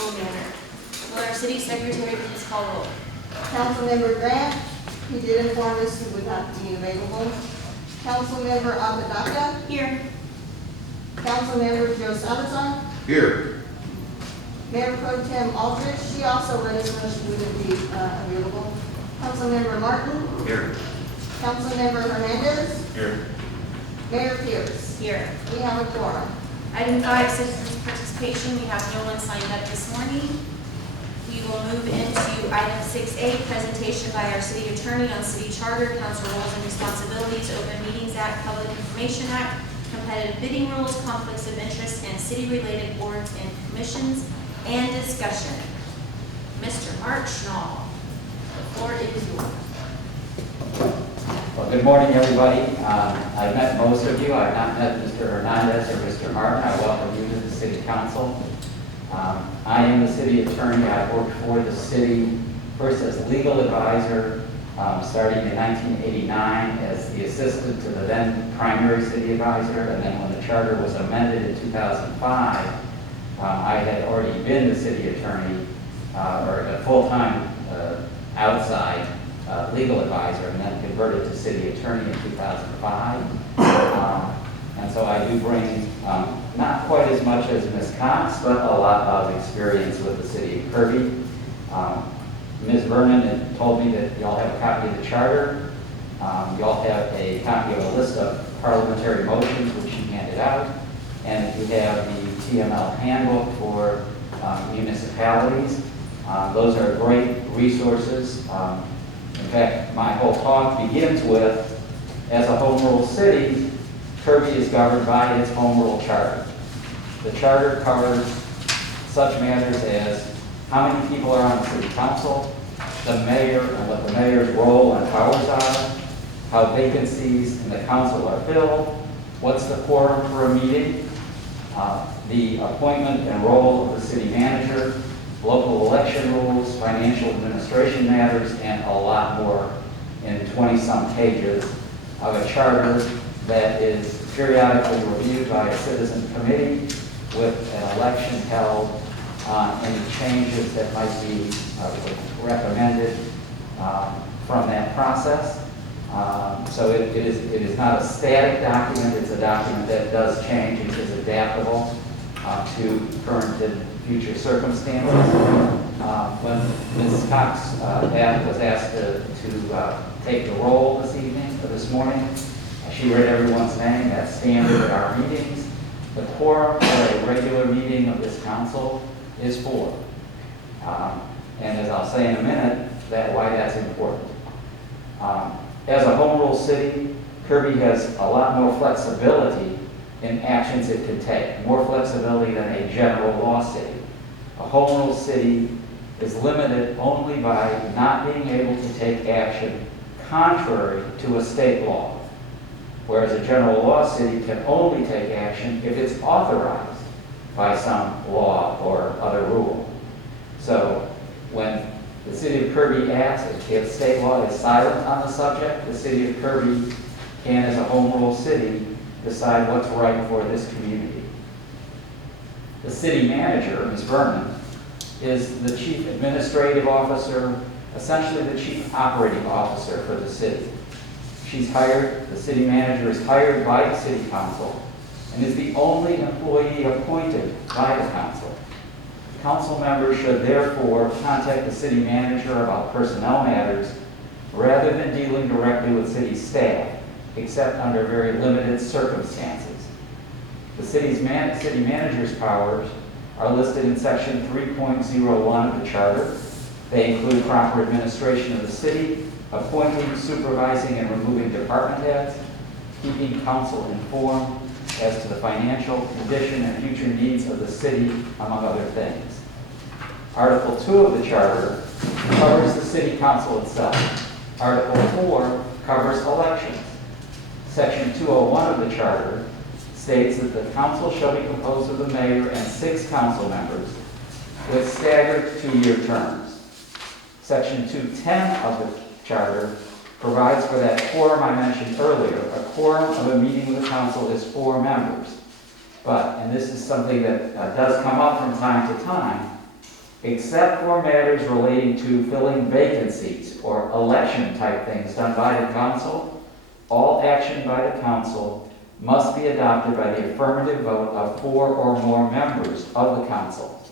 responsible manner. Will our city secretary please call roll? Councilmember Grant, he did inform us he would not be available. Councilmember Apodaca, Here. Councilmember Joe Salazar, Here. Mayor Pro Tem Aldridge, she also let us know she wouldn't be available. Councilmember Martin, Here. Councilmember Hernandez, Here. Mayor Pierce. Here. We have a quorum. Item 5, citizens' participation. We have no one signed up this morning. We will move into item 6A, presentation by our city attorney on city charter, council roles and responsibilities, Open Meetings Act, Public Information Act, competitive bidding rules, conflicts of interest, and city-related boards and commissions, and discussion. Mr. Mark Schnall, the floor is yours. Well, good morning, everybody. I've met most of you. I've not met Mr. Hernandez or Mr. Martin. I welcome you to the City Council. I am the city attorney. I've worked for the city first as legal advisor, starting in 1989 as the assistant to the then primary city advisor, and then when the charter was amended in 2005, I had already been the city attorney, or a full-time outside legal advisor, and then converted to city attorney in 2005. And so I do bring not quite as much as Ms. Cox, but a lot of experience with the city of Kirby. Ms. Vernon had told me that y'all have a copy of the charter. Y'all have a copy of a list of parliamentary motions, which she handed out. And you have the TML handbook for municipalities. Those are great resources. In fact, my whole talk begins with, as a home rule city, Kirby is governed by its home rule charter. The charter covers such matters as how many people are on the city council, the mayor and what the mayor's role and powers are, how vacancies in the council are filled, what's the quorum for a meeting, the appointment and role of the city manager, local election rules, financial administration matters, and a lot more in 20-some pages of a charter that is periodically reviewed by a citizen committee with an election held on any changes that might be recommended from that process. So it is not a static document. It's a document that does change and is adaptable to current and future circumstances. When Ms. Cox was asked to take the roll this evening, or this morning, she read everyone's name. That's standard at our meetings. The quorum for a regular meeting of this council is 4. And as I'll say in a minute, why that's important. As a home rule city, Kirby has a lot more flexibility in actions it can take, more flexibility than a general law city. A home rule city is limited only by not being able to take action contrary to a state law, whereas a general law city can only take action if it's authorized by some law or other rule. So when the city of Kirby acts, if state law is silent on the subject, the city of Kirby can, as a home rule city, decide what's right for this community. The city manager, Ms. Vernon, is the chief administrative officer, essentially the chief operating officer for the city. She's hired, the city manager is hired by the city council and is the only employee appointed by the council. Council members should therefore contact the city manager about personnel matters rather than dealing directly with city staff, except under very limited circumstances. The city manager's powers are listed in section 3.01 of the charter. They include proper administration of the city, appointing, supervising, and removing department heads, keeping council informed as to the financial condition and future needs of the city, among other things. Article 2 of the charter covers the city council itself. Article 4 covers elections. Section 201 of the charter states that the council shall be composed of the mayor and 6 council members with staggered 2-year terms. Section 210 of the charter provides for that quorum I mentioned earlier. A quorum of a meeting of the council is 4 members. But, and this is something that does come up from time to time, except for matters relating to filling vacancies or election-type things done by the council, all action by the council must be adopted by the affirmative vote of 4 or more members of the council.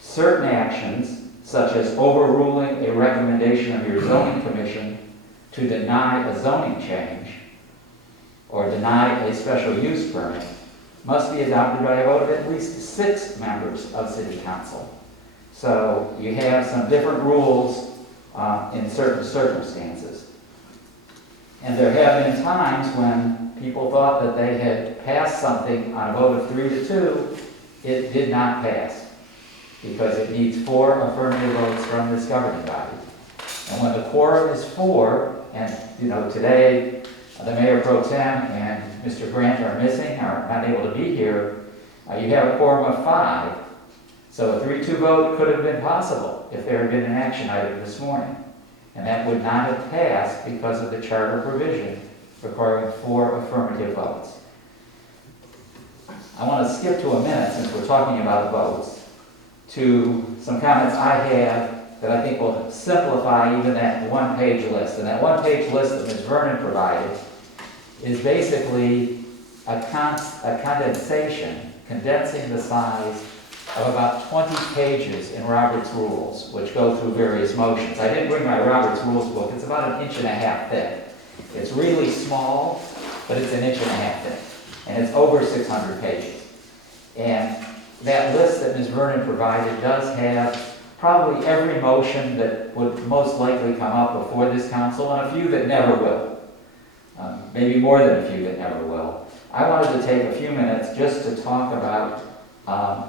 Certain actions, such as overruling a recommendation of your zoning commission to deny a zoning change or deny a special use permit, must be adopted by a vote of at least 6 members of city council. So you have some different rules in certain circumstances. And there have been times when people thought that they had passed something on a vote of 3 to 2. It did not pass because it needs 4 affirmative votes from this governing body. And when the quorum is 4, and today the Mayor Pro Tem and Mr. Grant are missing, are not able to be here, you have a quorum of 5. So a 3-2 vote could have been possible if there had been an action item this morning. And that would not have passed because of the charter provision requiring 4 affirmative votes. I want to skip to a minute, since we're talking about votes, to some comments I have that I think will simplify even that one-page list. And that one-page list that Ms. Vernon provided is basically a condensing the size of about 20 pages in Robert's Rules, which go through various motions. I didn't bring my Robert's Rules book. It's about 1.5 inches thick. It's really small, but it's 1.5 inches thick. And it's over 600 pages. And that list that Ms. Vernon provided does have probably every motion that would most likely come up before this council, and a few that never will. Maybe more than a few that never will. I wanted to take a few minutes just to talk about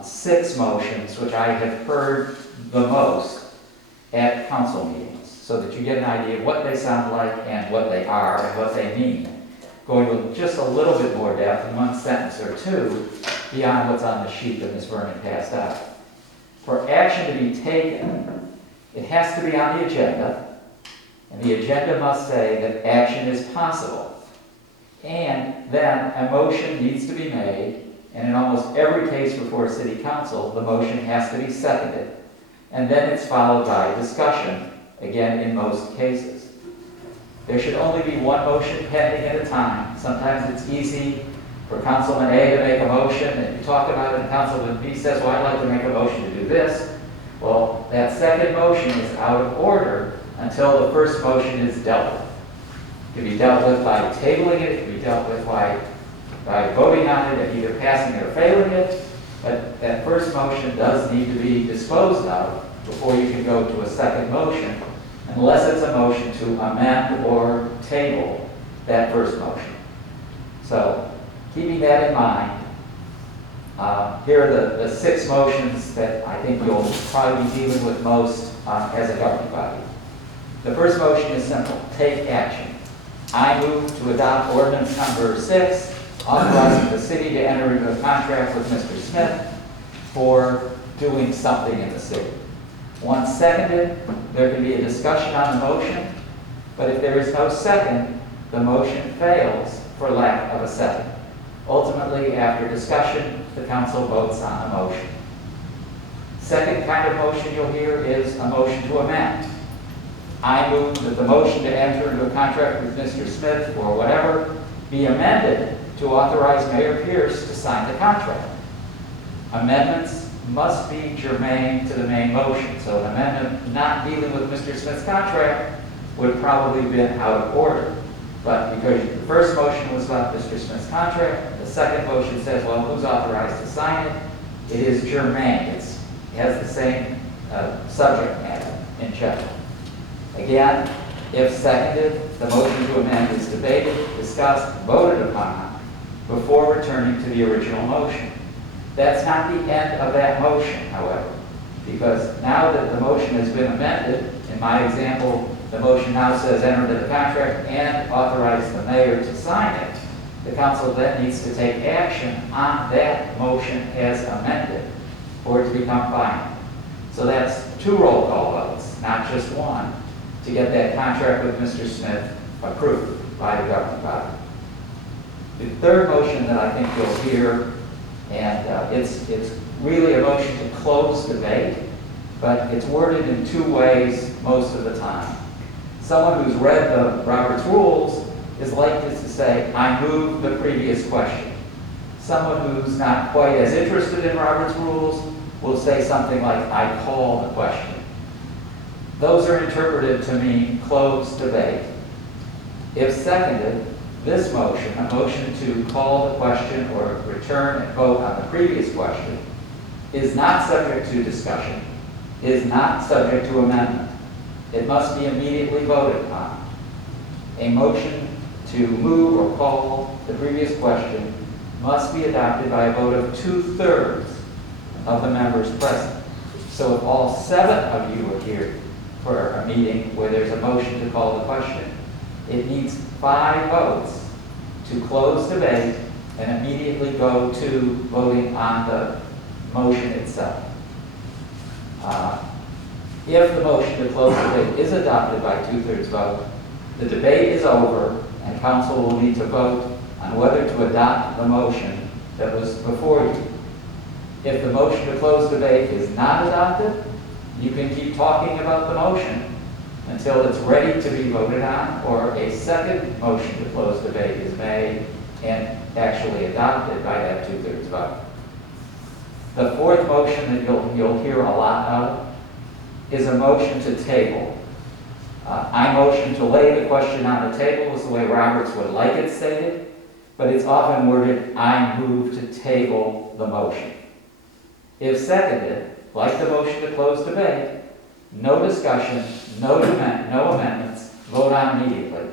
6 motions which I have heard the most at council meetings, so that you get an idea of what they sound like and what they are and what they mean. Going with just a little bit more depth in one sentence or two beyond what's on the sheet that Ms. Vernon passed out. For action to be taken, it has to be on the agenda, and the agenda must say that action is possible. And then a motion needs to be made, and in almost every case before city council, the motion has to be seconded. And then it's followed by discussion, again in most cases. There should only be one motion pending at a time. Sometimes it's easy for Councilman A to make a motion, and you talk about it, and Councilman B says, well, I'd like to make a motion to do this. Well, that second motion is out of order until the first motion is dealt with. It can be dealt with by tabling it, it can be dealt with by voting on it and either passing it or failing it, but that first motion does need to be disposed of before you can go to a second motion, unless it's a motion to amend or table that first motion. So, keeping that in mind, here are the 6 motions that I think you'll probably be dealing with most as a governing body. The first motion is simple: take action. I move to adopt ordinance number 6, authorizing the city to enter into a contract with Mr. Smith for doing something in the city. Once seconded, there can be a discussion on the motion, but if there is no second, the motion fails for lack of a second. Ultimately, after discussion, the council votes on the motion. Second kind of motion you'll hear is a motion to amend. I move that the motion to enter into a contract with Mr. Smith or whatever be amended to authorize Mayor Pierce to sign the contract. Amendments must be germane to the main motion, so an amendment not dealing with Mr. Smith's contract would probably have been out of order. But because the first motion was about Mr. Smith's contract, the second motion says, well, who's authorized to sign it? It is germane. It has the same subject matter in general. Again, if seconded, the motion to amend is debated, discussed, voted upon before returning to the original motion. That's not the end of that motion, however, because now that the motion has been amended, in my example, the motion now says enter into the contract and authorize the mayor to sign it. The council then needs to take action on that motion as amended for it to become final. So that's 2 roll call votes, not just 1, to get that contract with Mr. Smith approved by the governing body. The third motion that I think you'll hear, and it's really a motion to close debate. but it's worded in two ways most of the time. Someone who's read the Robert's Rules is likely to say, I move the previous question. Someone who's not quite as interested in Robert's Rules will say something like, I call the question. Those are interpreted to mean closed debate. If seconded, this motion, a motion to call the question or return and vote on the previous question, is not subject to discussion, is not subject to amendment. It must be immediately voted upon. A motion to move or call the previous question must be adopted by a vote of 2/3 of the members present. So if all 7 of you are here for a meeting where there's a motion to call the question, it needs 5 votes to close debate and immediately go to voting on the motion itself. If the motion to close debate is adopted by 2/3 vote, the debate is over and council will need to vote on whether to adopt the motion that was before you. If the motion to close debate is not adopted, you can keep talking about the motion until it's ready to be voted on, or a second motion to close debate is made and actually adopted by that 2/3 vote. The fourth motion that you'll hear a lot of is a motion to table. I motion to lay the question on the table is the way Roberts would like it stated, but it's often worded, I move to table the motion. If seconded, like the motion to close debate, no discussion, no amendments, vote on immediately.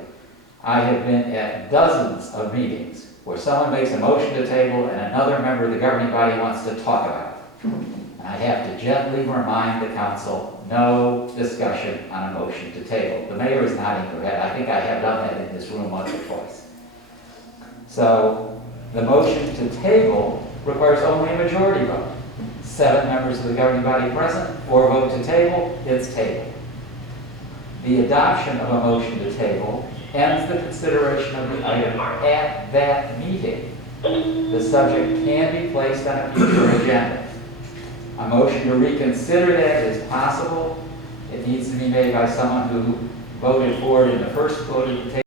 I have been at dozens of meetings where someone makes a motion to table and another member of the governing body wants to talk about it. And I have to gently remind the council, no discussion on a motion to table. The mayor is nodding her head. I think I have done that in this room once or twice. So the motion to table requires only a majority vote. 7 members of the governing body present, 4 vote to table, it's tabled. The adoption of a motion to table ends the consideration of the item at that meeting. The subject can be placed on a future agenda. A motion to reconsider that is possible. It needs to be made by someone who voted for it in the first vote at the